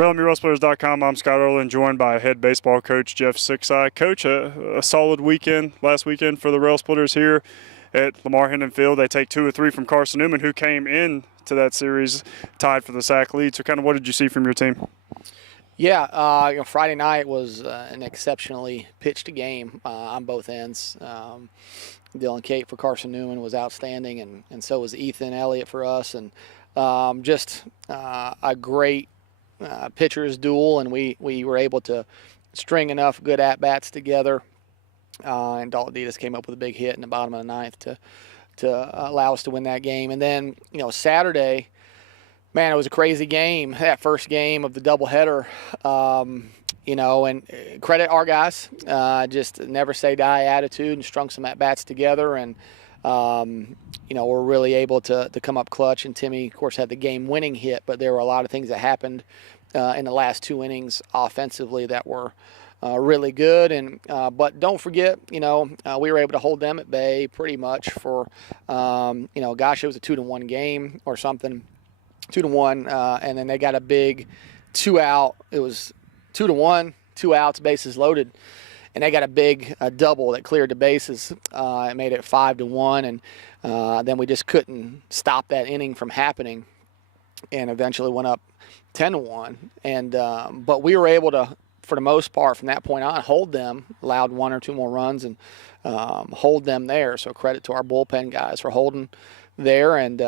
For LMUWrestlePlayers.com, I'm Scott Erlin, joined by head baseball coach Jeff Sixeye. Coach, a solid weekend last weekend for the Rail Splitters here at Lamar Hendon Field. They take 2 of 3 from Carson Newman, who came in to that series tied for the SAC lead. So kind of what did you see from your team? Yeah, Friday night was an exceptionally pitched game on both ends. Dylan Cate for Carson Newman was outstanding, and so was Ethan Elliott for us. And just a great pitcher's duel, and we were able to string enough good at-bats together. And Dalton Ditas came up with a big hit in the bottom of the ninth to allow us to win that game. And then, Saturday, man, it was a crazy game, that first game of the doubleheader. And credit our guys, just never say die attitude and strung some at-bats together. And, we're really able to come up clutch. And Timmy, of course, had the game-winning hit, but there were a lot of things that happened in the last 2 innings offensively that were really good. And but don't forget, we were able to hold them at bay pretty much for, it was a 2-1 game or something, 2-1, and then they got a big 2-out. It was 2-1, 2 outs, bases loaded, and they got a big double that cleared the bases. It made it 5-1, and then we just couldn't stop that inning from happening, and eventually went up 10-1. And but we were able to, for the most part, from that point on, hold them, allowed 1 or 2 more runs, and hold them there. So credit to our bullpen guys for holding there and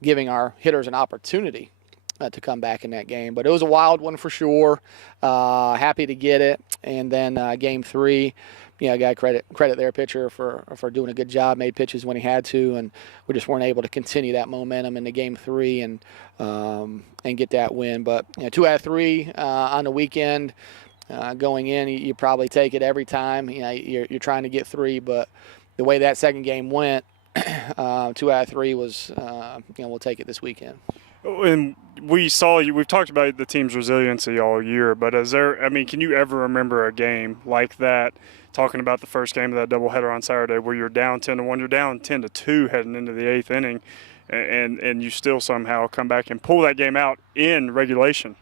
giving our hitters an opportunity to come back in that game. But it was a wild one for sure. Happy to get it. And then game 3, I got credit their pitcher for doing a good job, made pitches when he had to, and we just weren't able to continue that momentum into game 3 and get that win. But 2 out of 3 on the weekend. Going in, you probably take it every time. You're trying to get 3, but the way that second game went, 2 out of 3 was, we'll take it this weekend. And we've talked about the team's resiliency all year, but can you ever remember a game like that, talking about the first game of that doubleheader on Saturday, where you're down 10-1, you're down 10-2 heading into the 8th inning, and you still somehow come back and pull that game out in regulation?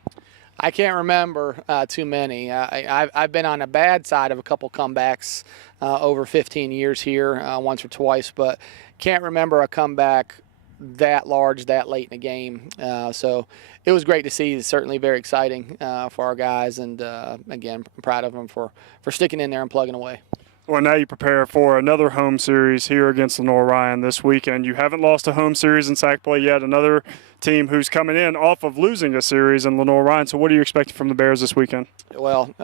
I can't remember too many. I've been on the bad side of a couple comebacks over 15 years here, once or twice, but can't remember a comeback that large, that late in the game. So it was great to see. It's certainly very exciting for our guys, and again, I'm proud of them for sticking in there and plugging away. Well, now you prepare for another home series here against Lenoir-Rhyne this weekend. You haven't lost a home series in SAC play yet. Another team who's coming in off of losing a series in Lenoir-Rhyne. So what are you expecting from the Bears this weekend? Well,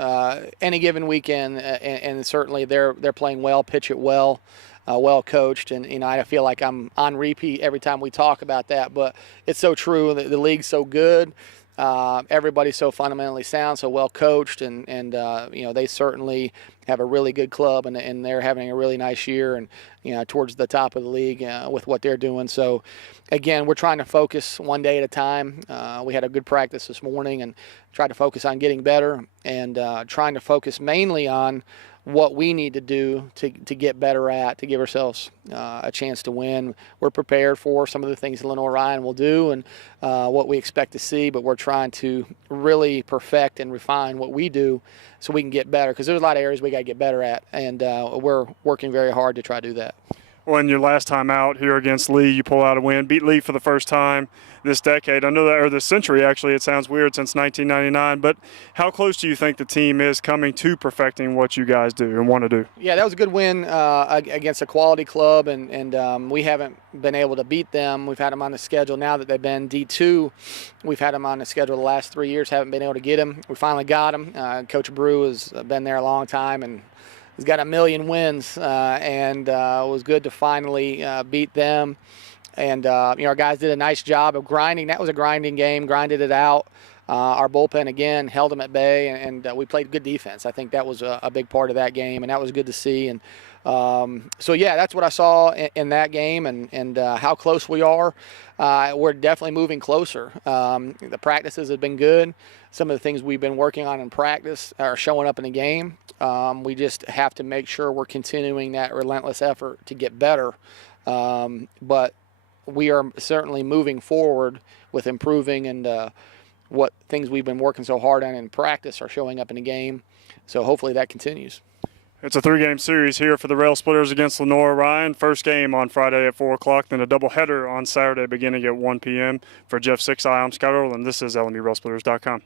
any given weekend, and certainly they're playing well, pitch it well, well coached, and I feel like I'm on repeat every time we talk about that. But it's so true. The league's so good. Everybody's so fundamentally sound, so well coached, and they certainly have a really good club, and they're having a really nice year, and towards the top of the league with what they're doing. So again, we're trying to focus one day at a time. We had a good practice this morning and tried to focus on getting better, and trying to focus mainly on what we need to do to get better at, to give ourselves a chance to win. We're prepared for some of the things Lenoir-Rhyne will do and what we expect to see, but we're trying to really perfect and refine what we do so we can get better, because there's a lot of areas we got to get better at, and we're working very hard to try to do that. Well, in your last time out here against Lee, you pull out a win, beat Lee for the first time this decade. I know that, or this century, actually. It sounds weird, since 1999. But how close do you think the team is coming to perfecting what you guys do and want to do? Yeah, that was a good win against a quality club, and we haven't been able to beat them. We've had them on the schedule now that they've been D2. We've had them on the schedule the last 3 years, haven't been able to get them. We finally got them. Coach Brew has been there a long time, and he's got a million wins, and it was good to finally beat them. And, our guys did a nice job of grinding. That was a grinding game, grinded it out. Our bullpen, again, held them at bay, and we played good defense. I think that was a big part of that game, and that was good to see. And so, yeah, that's what I saw in that game, and how close we are. We're definitely moving closer. The practices have been good. Some of the things we've been working on in practice are showing up in the game. We just have to make sure we're continuing that relentless effort to get better. But we are certainly moving forward with improving, and what things we've been working so hard on in practice are showing up in the game. So hopefully that continues. It's a 3-game series here for the Rail Splitters against Lenoir Ryan. First game on Friday at 4 o'clock, then a doubleheader on Saturday beginning at 1 p.m. For Jeff Sixeye, I'm Scott Earl, and this is LMURailsplitters.com.